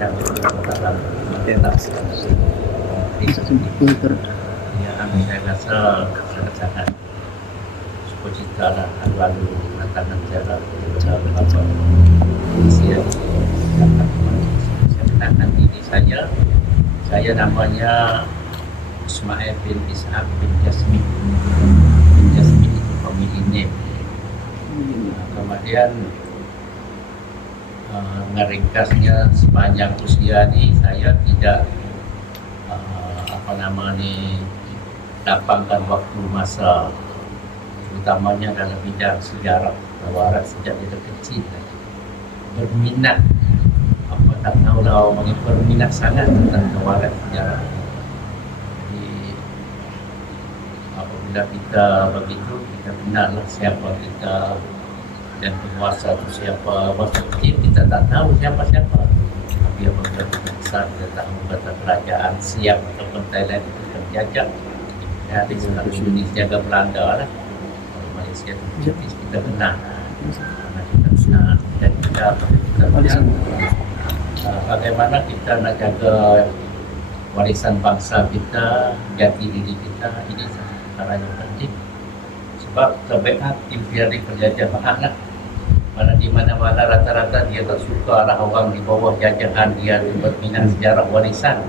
yang dalam mendetak ya saya rasa sangat-sangat sukacita lah lalu tantangan jalan beberapa usia saya kenalkan diri saya namanya Ismail bin Ishaq bin Jasmin itu family name. Kemudian ngeringkasnya sepanjang usia ini saya tidak lapangkan waktu masa terutamanya dalam bidang sejarah Waras sejak dia kecil berminat tak tahu lah orang berminat sangat tentang Waras sejarah. Jadi apabila kita begitu kita kenallah siapa kita dan penguasa itu siapa. Waktu kecil kita tak tahu siapa-siapa, tapi apabila kita besar kita tahu kata kerajaan Siam ataupun Thailand itu terjajah dari seluruh Indonesia ke Belanda lah. Malaysia itu kita kenal karena kita kenal dan kita kenal bagaimana kita nak jaga warisan bangsa kita, jati diri kita. Ini satu perkara yang penting sebab terbehat imperial penjajah lah. Mana di mana-mana rata-rata dia tak suka lah orang di bawah jajahan dia berminat sejarah warisan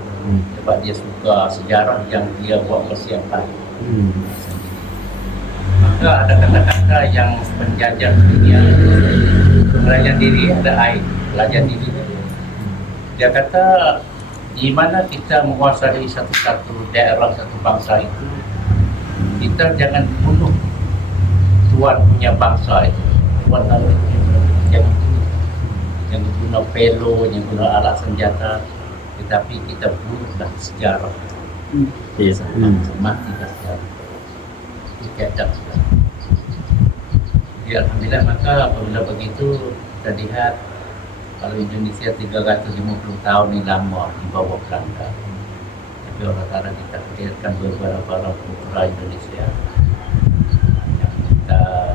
sebab dia suka sejarah yang dia buat persiapan. Maka ada kata-kata yang penjajah dunia belajar diri ada air belajar diri. Dia kata di mana kita menguasai satu-satu daerah satu bangsa itu kita jangan bunuh tuan punya bangsa itu. Tuan yang guna pelo, yang guna alat senjata, tetapi kita bunuhlah sejarah. Mati sejarah. Dikedak sejarah. Ya, alhamdulillah, maka apabila begitu kita lihat kalau Indonesia 350 tahun ini lama di bawah Belanda. Tapi orang-orang kita lihatkan beberapa kultura Indonesia yang kita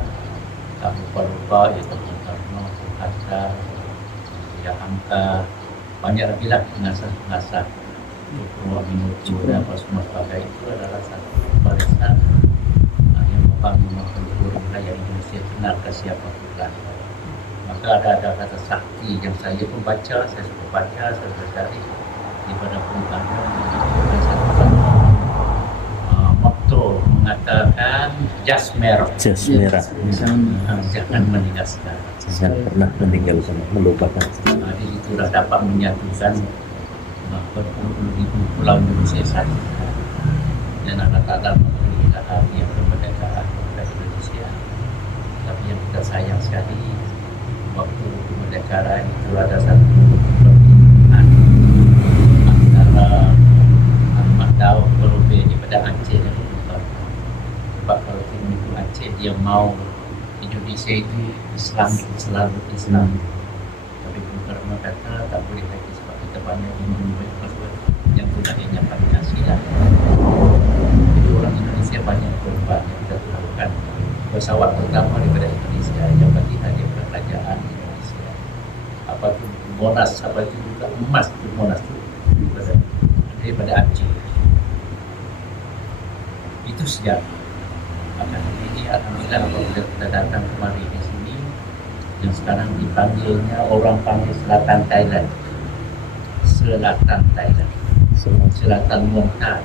tak lupa-lupa yaitu Bung Karno, Bung Hatta, Hamka, banyak lagi lah pengasah-pengasah Ruang Minutu dan apa semua sebagainya. Itu adalah satu barisan yang membangun kultur budaya Indonesia kenal ke siapa pula. Maka ada kata sakti yang saya pun baca, saya suka baca, saya cari daripada Bung Karno. Motto mengatakan jas merah. Jangan meninggalkan. Jangan pernah meninggalkan, melupakan. Jadi itu sudah dapat menyatukan berpuluh-puluh pulau Indonesia satu. Dan anak-anak memberilah hati yang kemerdekaan kepada Indonesia. Tapi yang kita sayang sekali waktu kemerdekaan itu ada satu perbedaan antara Ahmad Daud Berubah daripada Aceh dan Bung Karno. Sebab kalau tim itu Aceh dia mau Indonesia itu Islam. Tapi Bung Karno kata tak boleh lagi sebab kita banyak yang budayanya Pancasila. Jadi orang Indonesia banyak korban yang kita lakukan. Pesawat pertama daripada Indonesia yang bagi hadiah kerajaan Indonesia. Apa tu Monas, apa itu juga emas tu Monas tu daripada Aceh. Itu sejarah. Maka ini alhamdulillah apabila kita datang kemari di sini yang sekarang dipanggilnya orang panggil Selatan Thailand. Selatan Muangthai.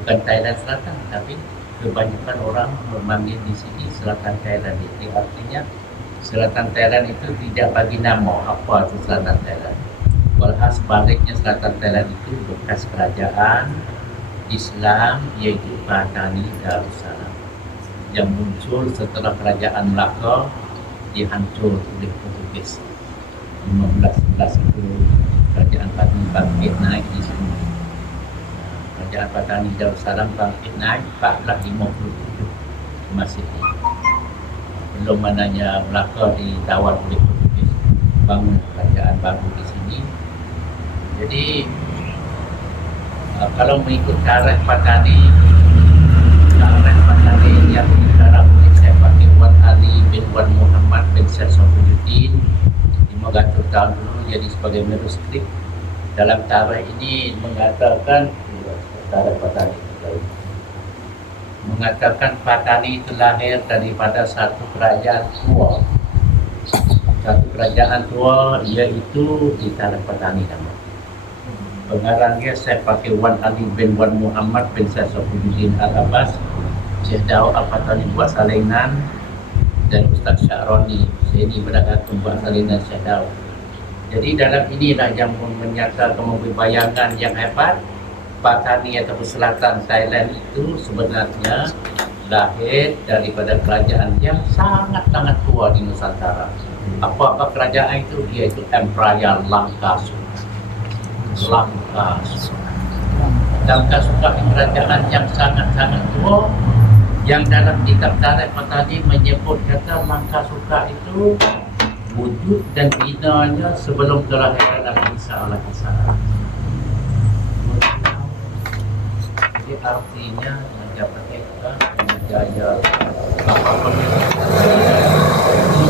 Bukan Thailand Selatan, tapi kebanyakan orang memanggil di sini Selatan Thailand. Itu artinya Selatan Thailand itu tidak bagi nama apa itu Selatan Thailand. Walhas sebaliknya Selatan Thailand itu bekas kerajaan Islam iaitu Patani Darussalam yang muncul setelah kerajaan Melaka dihancur oleh Portugis. 1511 itu kerajaan Patani bangkit naik di sini. Kerajaan Patani Darussalam bangkit naik 1457 Masehi. Belum mananya Melaka ditawar oleh Portugis bangun kerajaan baru di sini. Jadi kalau mengikut tarikh Patani yang dikarang oleh Syekh Wan Ali bin Wan Muhammad bin Syekh Safiuddin 15 mengatur tahun dulu jadi sebagai manuskrip. Dalam tarikh ini mengatakan tarikh Patani mengatakan Patani itu lahir daripada satu kerajaan tua. Satu kerajaan tua iaitu di Tanah Patani nama. Pengarangnya saya pakai Wan Ali bin Wan Muhammad bin Saifuddin Al-Abbas, Syekh Daud Al-Patani buat salinan, dan Ustaz Syaroni ini berdagang buat salinan Syekh Daud. Jadi dalam inilah yang menyatakan memberi bayangan yang hebat. Patani atau selatan Thailand itu sebenarnya lahir daripada kerajaan yang sangat-sangat tua di Nusantara. Apa kerajaan itu? Iaitu Empire Langkasuka. Langkasuka kerajaan yang sangat-sangat tua, yang dalam kitab tarikh Patani menyebut kata Langkasuka itu wujud dan binanya sebelum kelahiran Nabi Isa alaihissalam. Jadi artinya mendapat eka, menjaya apapun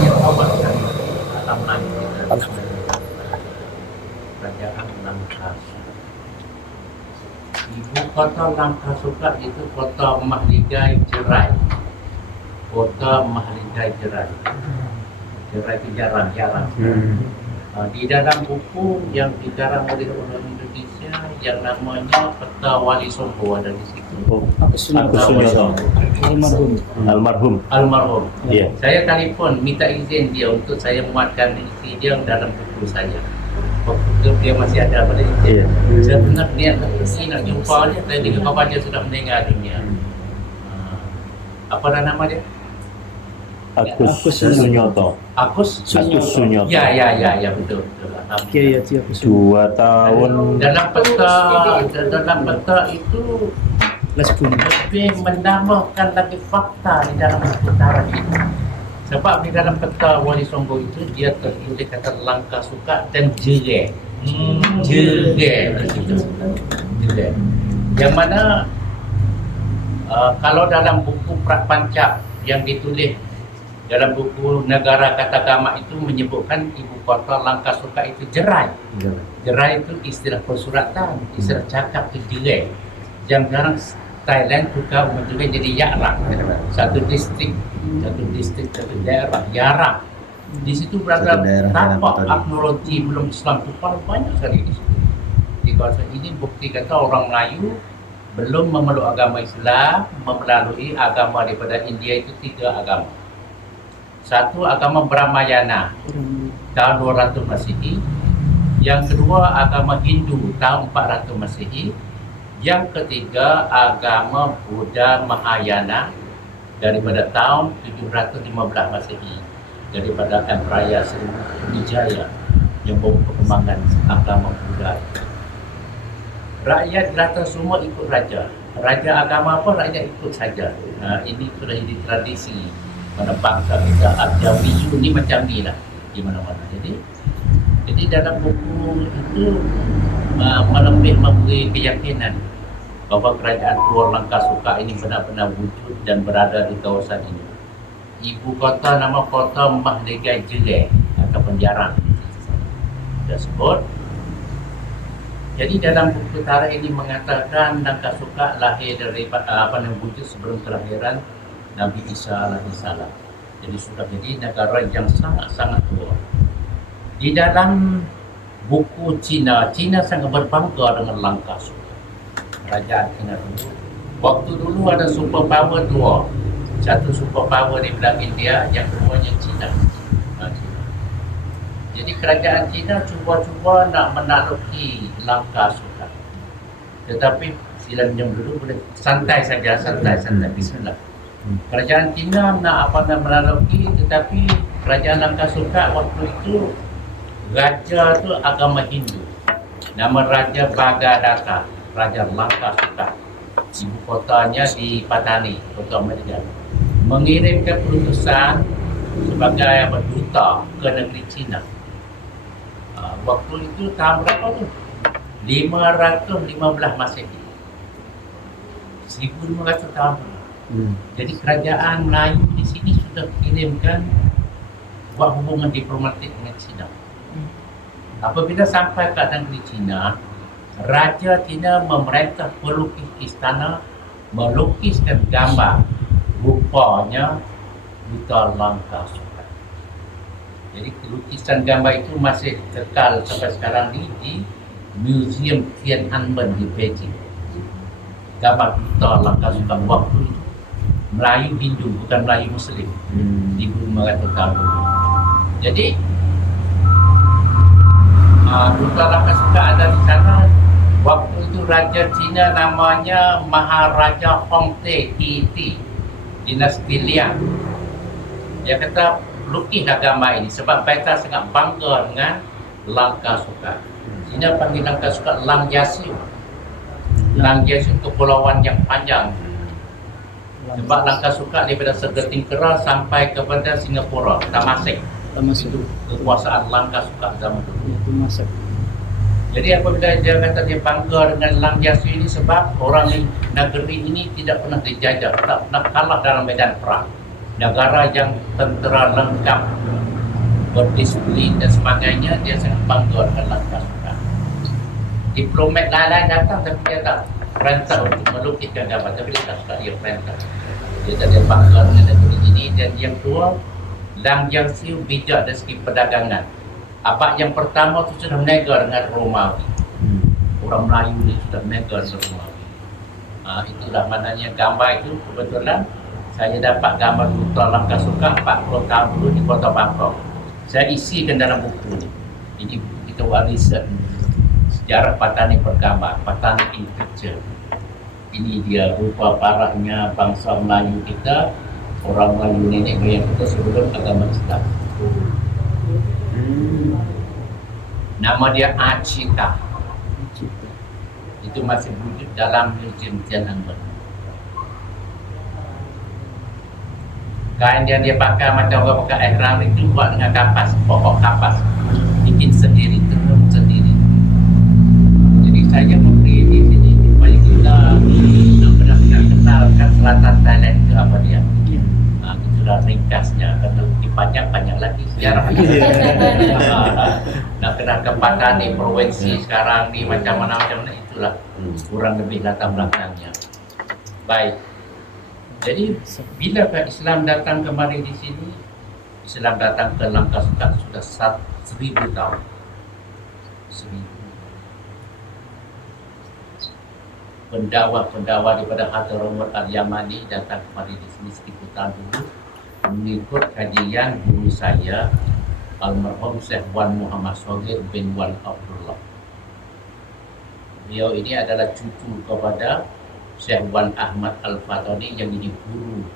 yang awalkan alam langit kita kerajaan Langkasuka. Ibu kota Langkasuka itu kota Mahligai Jerai. Kota Mahligai Jerai. Jerai itu jarang-jarang. Di dalam buku yang dikarang oleh orang Indonesia yang namanya Peta Wali Songo ada di situ. Agus Sunyoto. Almarhum. Iya. Saya telepon minta izin dia untuk saya muatkan isi dia dalam buku saya. Waktu itu dia masih ada pada izin. Iya. Saya benar niat nak jumpa dia, saya dengar kabar dia sudah meninggal dunia. Apa nama dia? Agus Sunyoto. Agus Sunyoto. Ya betul. 2 tahun. Dalam peta itu lebih menambahkan lagi fakta di dalam utara itu. Sebab di dalam peta Wali Songo itu dia tertulis kata Langkasuka dan Jere. Yang mana kalau dalam buku Prapanca yang ditulis dalam buku Negara Katagama itu menyebutkan ibu kota Langkasuka itu Jerai. Jerai itu istilah persuratan, istilah cakap itu Jerai. Yang sekarang Thailand juga membentuknya jadi Yarak. Satu distrik, satu daerah, Yarak. Di situ berada tapak teknologi belum Islam itu paling banyak sekali di situ. Di kawasan ini bukti kata orang Melayu belum memeluk agama Islam melalui agama daripada India itu 3 agama. Satu agama Brahmayana tahun 200 Masehi. Yang kedua agama Hindu tahun 400 Masehi. Yang ketiga agama Buddha Mahayana daripada tahun 715 Masehi, daripada Empire Sriwijaya yang membawa perkembangan agama Buddha. Rakyat rata semua ikut raja. Raja agama apa rakyat ikut saja. Ini sudah jadi tradisi mana bangsa kita Jawiyu ni macam ni lah di mana-mana. Jadi dalam buku itu melebih memberi keyakinan bahawa kerajaan Pulau Langkasuka ini benar-benar wujud dan berada di kawasan ini. Ibu kota nama kota Mahligai Jere atau Penjarang sudah sebut. Jadi dalam buku tarikh ini mengatakan Langkasuka lahir dari wujud sebelum kelahiran Nabi Isa alaihissalam. Jadi sudah jadi negara yang sangat-sangat tua. Di dalam buku Cina sangat berbangga dengan Langkasuka. Kerajaan Cina dulu. Waktu dulu ada superpower 2. Satu superpower di belah India, yang keduanya Cina. Jadi kerajaan Cina cuba-cuba nak menakluki Langkasuka. Tetapi sila minum dulu boleh santai saja, santai bismillah. Kerajaan Cina nak menakluki, tetapi kerajaan Langkasuka waktu itu raja tu agama Hindu. Nama raja Bagadatta, raja Langkasuka. Ibu kotanya di Patani, kota Mahligai. Mengirimkan perutusan sebagai duta ke negeri Cina. Waktu itu tahun berapa tu? 515 Masehi. 1500 tahun. Jadi kerajaan Melayu di sini sudah kirimkan buat hubungan diplomatik dengan Cina. Apabila sampai ke negeri Cina, Raja Cina memerintah pelukis istana melukiskan gambar. Rupanya Buta Langkasuka. Jadi lukisan gambar itu masih kekal sampai sekarang di Museum Tiananmen di Beijing. Gambar Buta Langkasuka waktu itu Melayu Hindu, bukan Melayu Muslim, di 500 tahun dulu. Jadi Buta Langkasuka ada di sana. Waktu itu Raja Cina namanya Maharaja Hongte Ti, dinasti Liang. Dia kata lukislah gambar ini sebab mereka sangat bangga dengan Langkasuka. Cina panggil Langkasuka Lang Yasiu. Lang Yasiu kepulauan yang panjang. Sebab Langkasuka daripada Segeting Kera sampai kepada Singapura, Temasek. Itu kekuasaan Langkasuka zaman dulu. Jadi apabila dia kata dia bangga dengan Lang Yasiu ini sebab orang negeri ini tidak pernah dijajah, tak pernah kalah dalam medan perang. Negara yang tentera lengkap, berdisiplin dan sebagainya, dia sangat bangga dengan Langkasuka. Diplomat lain-lain datang tapi dia tak perintah untuk melukiskan gambar, tapi dia tak suka dia perintah. Dia tak ada bangga dengan negeri ini. Dan yang kedua, Lang Yasiu bijak dari segi perdagangan. Abad yang pertama itu sudah menega dengan Romawi. Orang Melayu ni sudah menega dengan Romawi. Itulah maknanya gambar itu kebetulan saya dapat gambar Buta Langkasuka 40 tahun dulu di Kota Bangkok. Saya isikan dalam buku ni. Ini kita buat riset sejarah Patani Pergambar, Patani in Picture. Ini dia rupa parahnya bangsa Melayu kita, orang Melayu nenek moyang kita sebelum agama Islam. Nama dia Acita. Itu masih wujud dalam Museum Tiananmen. Kain yang dia pakai macam orang pakai ihram itu buat dengan kapas, pokok kapas. Bikin sendiri, tenun sendiri. Jadi saya memberi di sini supaya kita benar-benar kenalkan selatan Thailand itu apa dia. Itulah ringkasnya, karena panjang-panjang lagi sejarah. Nak kenal ke Patani provinsi sekarang ni macam mana itulah kurang lebih latar belakangnya. Baik. Jadi bila Islam datang kemari di sini, Islam datang ke Langkasuka sudah 1000 tahun. 1000. Pendakwa daripada Hadramaut Al-Yamani datang kemari di sini 1000 tahun dulu mengikut kajian guru saya almarhum Syekh Wan Muhammad Shogir bin Wan Abdullah. Beliau ini adalah cucu kepada Syekh Wan Ahmad Al-Fatani yang jadi guru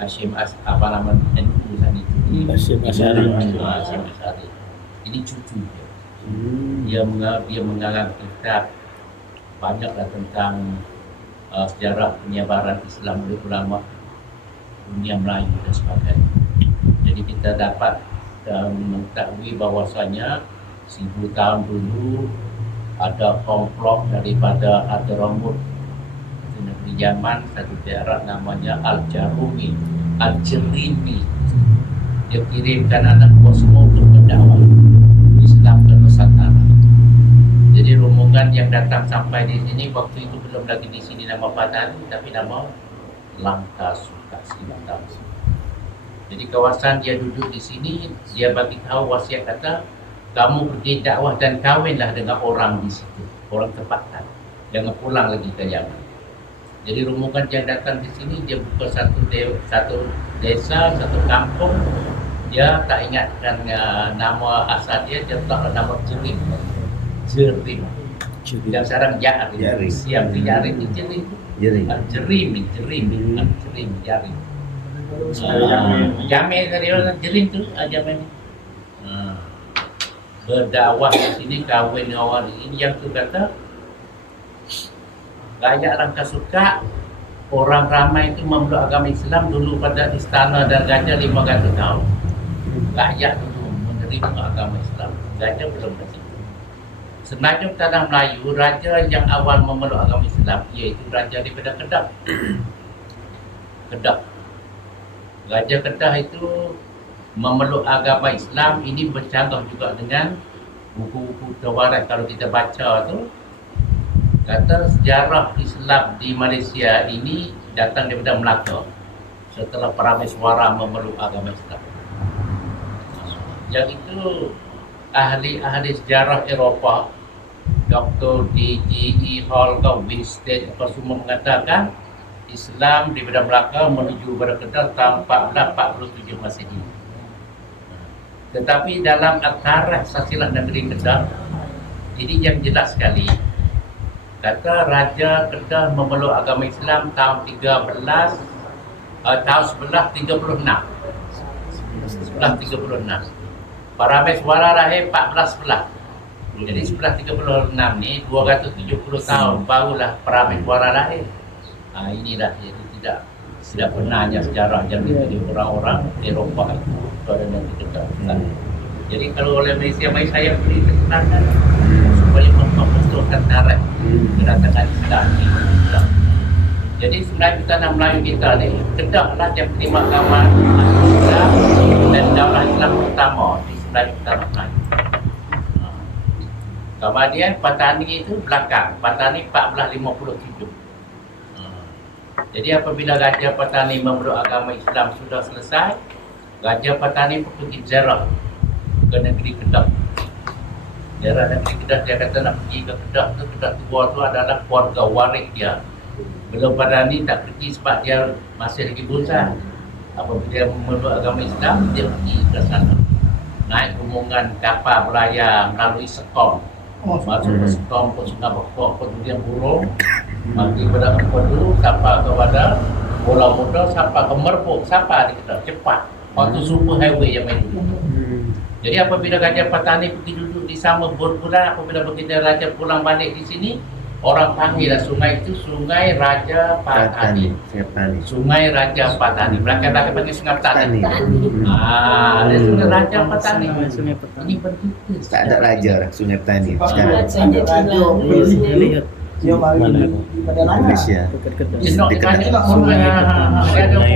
Hashim apa nama NU saat itu. Hashim Asy'ari. Hashim Asy'ari. Ini cucu dia. Dia mengarang kitab banyaklah tentang sejarah penyebaran Islam oleh ulama dunia Melayu dan sebagainya. Jadi kita dapat mengetahui bahwasanya 1000 tahun dulu ada komplot daripada Hadramaut di negeri Yaman, satu daerah namanya Al-Jarumi, Al-Jerimi. Dia kirimkan anak buah semua untuk berdakwah Islam ke Nusantara. Jadi rombongan yang datang sampai di sini waktu itu belum lagi di sini nama Patani, tapi nama Langkasuka. Jadi kawasan dia duduk di sini, dia bagi tahu wasiat kata, kamu pergi dakwah dan kahwinlah dengan orang di situ, orang tempatan, jangan pulang lagi ke Yaman. Jadi rombongan yang datang di sini dia buka satu desa, satu kampung, dia tak ingatkan nama asal dia letaklah nama Jerim. Dan sekarang Yarim. Siap di Yarim ni Jerim. Jerim. Jamil tadi orang Jerim tu, Jamil. Berdakwah di sini, kahwin dengan orang ini, yang tu kata rakyat Langkasuka, orang ramai itu memeluk agama Islam dulu pada istana dan gajah 500 tahun. Rakyat dulu menerima agama Islam, gajah belum ke situ. Semenanjung Tanah Melayu, raja yang awal memeluk agama Islam iaitu raja daripada Kedah. Kedah. Raja Kedah itu memeluk agama Islam ini bercanggah juga dengan buku-buku tawarikh. Kalau kita baca tu, kata sejarah Islam di Malaysia ini datang daripada Melaka setelah Parameswara memeluk agama Islam. Yang itu ahli-ahli sejarah Eropah, Dr. D.G.E. Hall, Winstead, apa semua mengatakan Islam daripada Melaka menuju kepada Kedah tahun 1447 Masehi. Tetapi dalam At-Tarikh Silsilah Negeri Kedah, ini yang jelas sekali, kata Raja Kedah memeluk agama Islam tahun 1136. Parameswara lahir 1411. Jadi 1136 ni 270 tahun barulah Parameswara lahir. Inilah jadi tidak pernahnya sejarah yang ditulis orang-orang Eropah itu pada negeri Kedah. Jadi kalau oleh Malaysia, mari saya beri kesenangan supaya memperbetul tarikh kedatangan Islam di Kedah. Jadi sebenarnya tanah Melayu kita ni, Kedah lah yang terima agama Islam dan daulah Islam pertama di sebenarnya tanah Melayu. Kemudian Patani itu belakang, Patani 1457. Jadi apabila Raja Patani memeluk agama Islam sudah selesai, Raja Patani pergi ziarah ke negeri Kedah. Ziarah negeri Kedah, dia kata nak pergi ke Kedah tu, Kedah Tua tu adalah keluarga waris dia. Belum Patani tak pergi sebab dia masih lagi buzan. Apabila dia memeluk agama Islam, dia pergi ke sana. Naik rombongan kapal berlayar melalui Sekom. Masuk ke Sekom, ke Sungai Bekok, kemudian burung. Mati pada Empedu, sampai kepada Pulau Muda, sampai ke Merbuk, sampai di Kedah, cepat. Waktu super highway yang main dulu. Jadi apabila Raja Patani pergi duduk di sana berbulan, apabila begitu Raja pulang balik di sini, orang panggil sungai itu Sungai Raja Patani. Sungai Raja Patani. Belakang-belakang panggil Sungai Patani. Ada Sungai Raja Patani. Ini begitu. Tak ada raja lah Sungai Petani sekarang. Lihat mana Malaysia. It's not Di Kedah. Sungai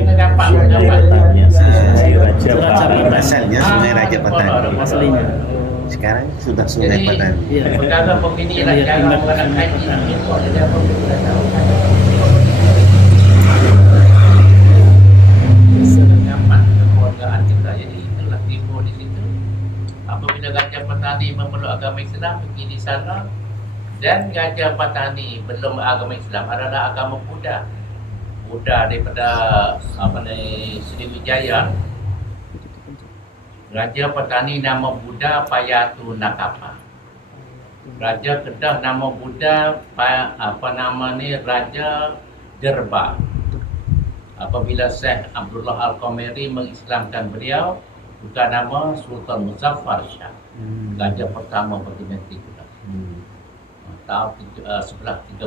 Petani asli Raja Patani. Asalnya Sungai Raja Petani. Aslinya. Sekarang sudah Sungai Jadi, Petani. perkara begini lah cara orang kaji. Jadi apa kita tahu? Dapat kekeluargaan kita. Jadi itulah timbul di situ. Apabila Raja Patani memeluk agama Islam, pergi di sana. Dan Raja Patani belum agama Islam adalah agama Buddha. Buddha daripada Sriwijaya. Raja Patani nama Buddha Payatu Nakapa. Raja Kedah nama Buddha Raja Gerba. Apabila Syekh Abdullah Al-Qameri mengislamkan beliau, buka nama Sultan Muzaffar Shah. Raja pertama bagi negeri Kedah. Tahun 1136.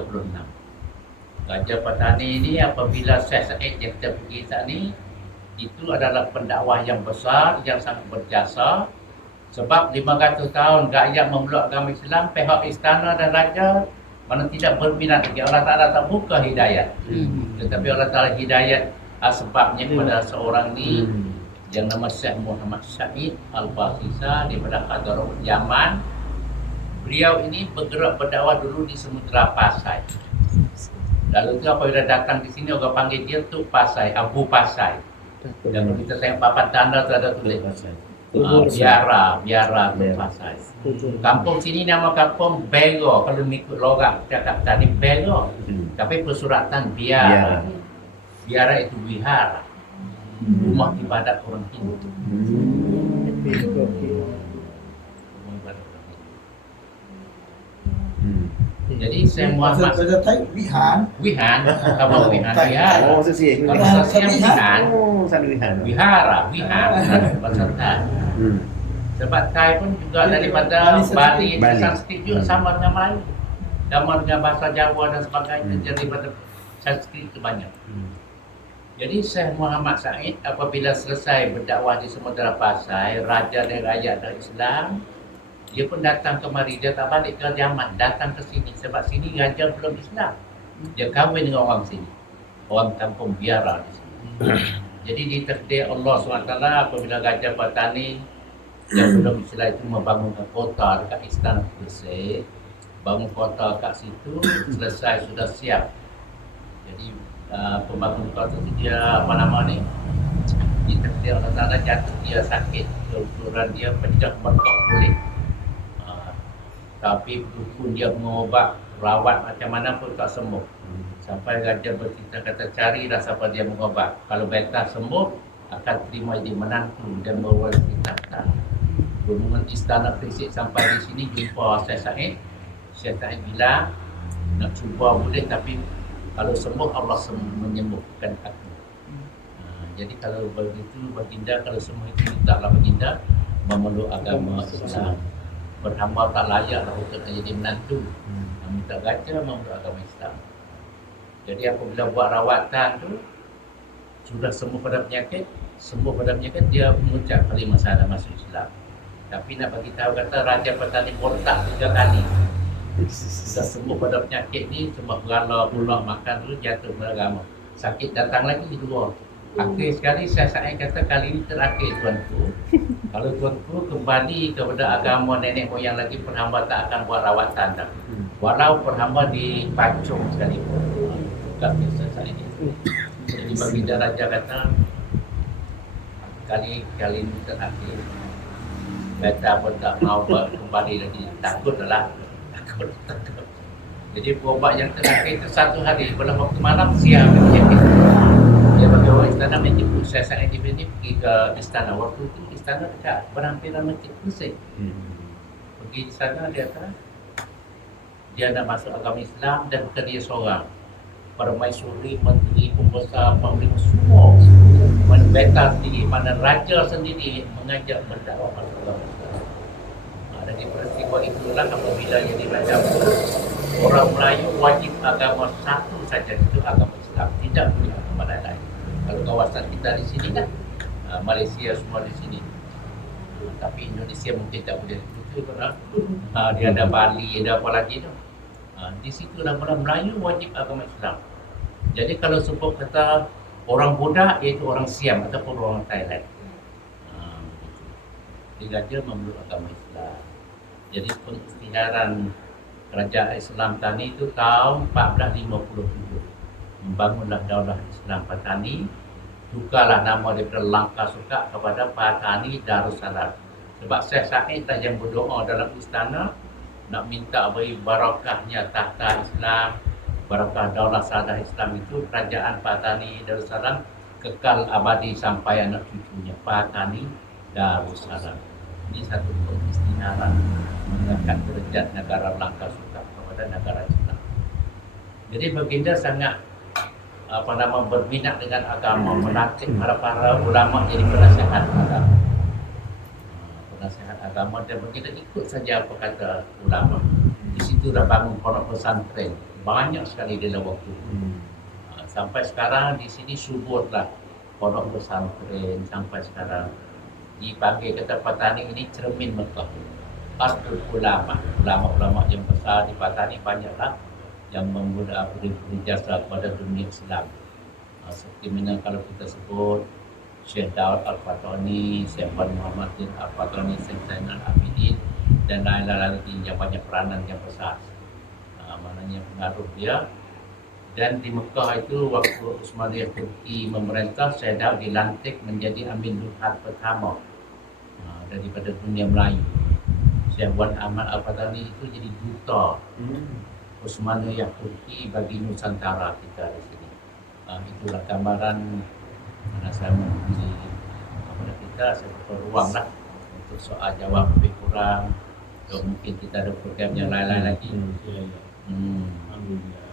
Raja Patani ini apabila Syekh Said yang kita pergi saat ini, itu adalah pendakwah yang besar, yang sangat berjasa. Sebab 500 tahun rakyat memeluk agama Islam, pihak istana dan raja mana tidak berminat lagi. Allah Ta'ala tak buka hidayat. Tetapi Allah Ta'ala hidayat sebabnya kepada seorang ni yang nama Syekh Muhammad Syahid Al-Basisa daripada Hadramaut Yaman. Beliau ini bergerak berdakwah dulu di Samudra Pasai. Lalu tu apabila datang di sini orang panggil dia Tuk Pasai, Abu Pasai. Dan kalau kita tengok papan tanda tu ada tulis biara Tuk Pasai. Kampung sini nama kampung Bego. Kalau mengikut lorak cakap tadi Bego. Tapi persuratan biara. Biara itu wihara. Rumah ibadat orang Hindu. Jadi saya Muhammad Wihan, apa Wihan? Oh, sesi. Kalau saya Wihan, Sana Wihan. Wihara, bahasa Thai. Sebab Thai pun juga daripada Bali, Sanskrit juga sama dengan Melayu, sama dengan bahasa Jawa dan sebagainya. Jadi daripada Sanskrit itu banyak. Jadi Syekh Muhammad Said apabila selesai berdakwah di Samudra Pasai, raja dan rakyat dari Islam, dia pun datang kemari. Dia tak balik ke Yaman, datang ke sini. Sebab sini raja belum Islam. Dia kahwin dengan orang sini, orang kampung biara di sini. Jadi ditakdir Allah SWT apabila Gajah Patani yang sudah Islam itu membangunkan kota dekat Istana Gresik, bangun kota kat situ, selesai sudah siap. Jadi pembangun kota itu dia apa nama ni? Ditakdir Allah Taala jatuh dia sakit, kebetulan dia pecah mertok kulit. Tapi dukun dia mengobat, rawat macam mana pun tak sembuh. Sampai Gajah bercerita kata carilah siapa dia mengobat. Kalau beta sembuh akan terima jadi menantu dan mewarisi tahta. Hubungan Istana Gresik sampai di sini jumpa Syekh Said. Syekh Said bilang nak cuba boleh tapi kalau sembuh Allah menyembuhkan aku. Jadi kalau begitu baginda kalau semua itu taklah baginda memeluk agama Islam. Berhamba tak layak lah untuk jadi menantu. Minta Gajah memeluk agama Islam. Jadi apabila buat rawatan tu sudah sembuh pada penyakit, dia mengucap kalimah syahadat masuk Islam. Tapi nak bagi tahu kata Raja Patani murtad 3 kali. Sudah sembuh pada penyakit ni, cuma berala pula makan dulu jatuh beragama. Sakit datang lagi dua. Akhir sekali saya kata kali ini terakhir tuanku. Kalau tuanku kembali kepada agama nenek moyang lagi, penghamba tak akan buat rawatan dah. Walau penghamba dipacung sekalipun. Tak biasa saya ini. Jadi baginda Raja kata kali ini terakhir. Beta pun tak mau kembali lagi. Takutlah. Takut. Jadi berobat yang terakhir itu 1 hari. Pada waktu malam siang dia bagi orang istana menjemput saya sangat ini pergi ke istana. Waktu itu istana dekat berhampiran Masjid Gresik. Pergi di sana dia kata dia nak masuk agama Islam dan bukan dia seorang. Permaisuri, menteri, pembesar, panglima semua beta sendiri, mana raja sendiri mengajak mendakwah agama Islam. Dari peristiwa itulah apabila jadi raja orang Melayu wajib agama satu saja, itu agama Islam, tidak boleh agama lain. Kalau kawasan kita di sini kan, Malaysia semua di sini. Tapi Indonesia mungkin tak boleh begitu kerana dia ada Bali, ada apa lagi tu. Di situ orang Melayu wajib agama Islam. Jadi kalau sebut kata orang Buddha iaitu orang Siam ataupun orang Thailand. Gajah memeluk agama Islam. Jadi pengisytiharan Kerajaan Islam Patani itu tahun 1457 membangunlah Daulah Islam Patani, tukarlah nama daripada Langkasuka kepada Patani Darussalam. Sebab Syekh Said lah yang berdoa dalam istana nak minta beri barakahnya tahta Islam, barakah Daulah Sadah Islam itu Kerajaan Patani Darussalam kekal abadi sampai anak cucunya Patani Darussalam. Ini satu pengisytiharan mengangkat derajat negara Langkasuka kepada negara Islam. Jadi baginda sangat berminat dengan agama, melantik para ulama jadi penasihat agama. Penasihat agama dan baginda ikut saja apa kata ulama. Di situ dah bangun pondok pesantren banyak sekali dalam waktu itu. Sampai sekarang di sini suburlah pondok pesantren sampai sekarang. Dipanggil kata Patani ini cermin Mekah. Asdul ulama, ulama-ulama yang besar di Patani banyaklah yang memberi jasa kepada dunia Islam. Seperti mana kalau kita sebut Syekh Daud Al-Fatani, Syekh Muhammad Al-Fatani, Syekh Zainal Abidin dan lain-lain lagi yang banyak peranan yang besar. Maknanya pengaruh dia. Dan di Mekah itu waktu Utsmaniyah Turki memerintah, Syekh Daud dilantik menjadi Amin Luhat pertama daripada dunia Melayu. Syekh Wan Ahmad Al-Fatani itu jadi duta Utsmaniyah Turki bagi Nusantara kita di sini. Itulah gambaran mana saya menguji kepada kita. Saya berpeluang lah untuk soal jawab lebih kurang. So, mungkin kita ada program yang lain-lain lagi. Alhamdulillah.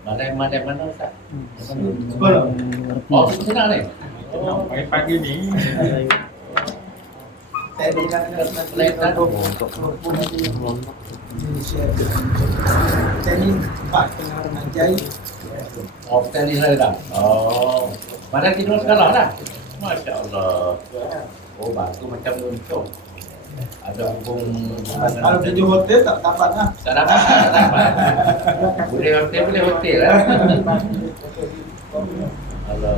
Mana Ustaz? Sekolah. Oh, senang ni. Pagi-pagi ni saya dengar Letak. jadi Pak Tengah Remaja Oh, tadi saya dah. Oh, mana tidur sekarang dah? Masya Allah. Oh, batu macam untung. Ada hukum Kalau di hotel tak dapat ah. tak dapat. Boleh hotel lah. Kalau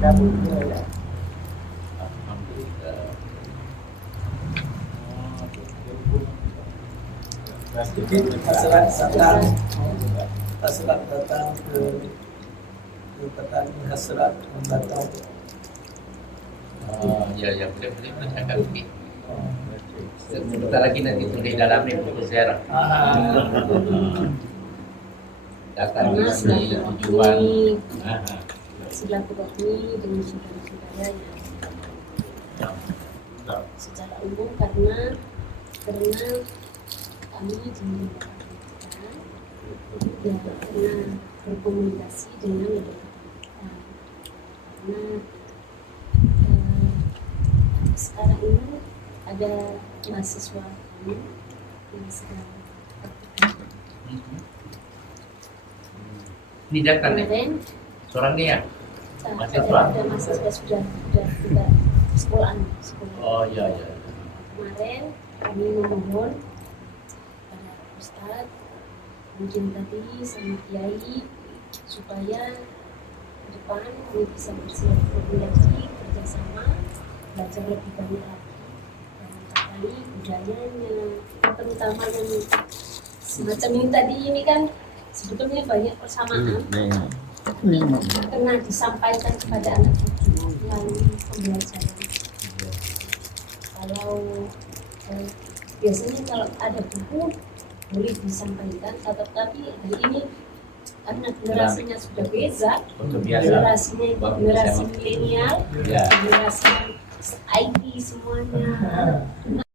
alhamdulillah. Sedikit masalah hasrat datang ke petani, hasrat datang. Ya boleh bercakap sikit. Sebentar lagi nanti tulis dalam ni buku sejarah. Datang di sini tujuan. Silaturahmi dengan saudara-saudara yang secara umum karena kami di tidak pernah berkomunikasi dengan karena sekarang ini ada mahasiswa kami yang sedang Ini datang ni. kemarin Seorang ni ya? Mahasiswa? ada mahasiswa sudah tidak sekolah. Oh ya. Kemarin kami memohon pada Ustadz mungkin tadi sama Kiai supaya ke depan kami bisa bersilaturahmi lagi, kerjasama, belajar lebih banyak lagi dan mengenai budayanya, terutama yang semacam ini tadi ini kan sebetulnya banyak persamaan karena disampaikan kepada anak cucu melalui pembelajaran. Kalau biasanya kalau ada buku boleh disampaikan, tapi hari ini karena generasinya sudah beda, generasinya itu generasi milenial, Ya. generasi IT semuanya.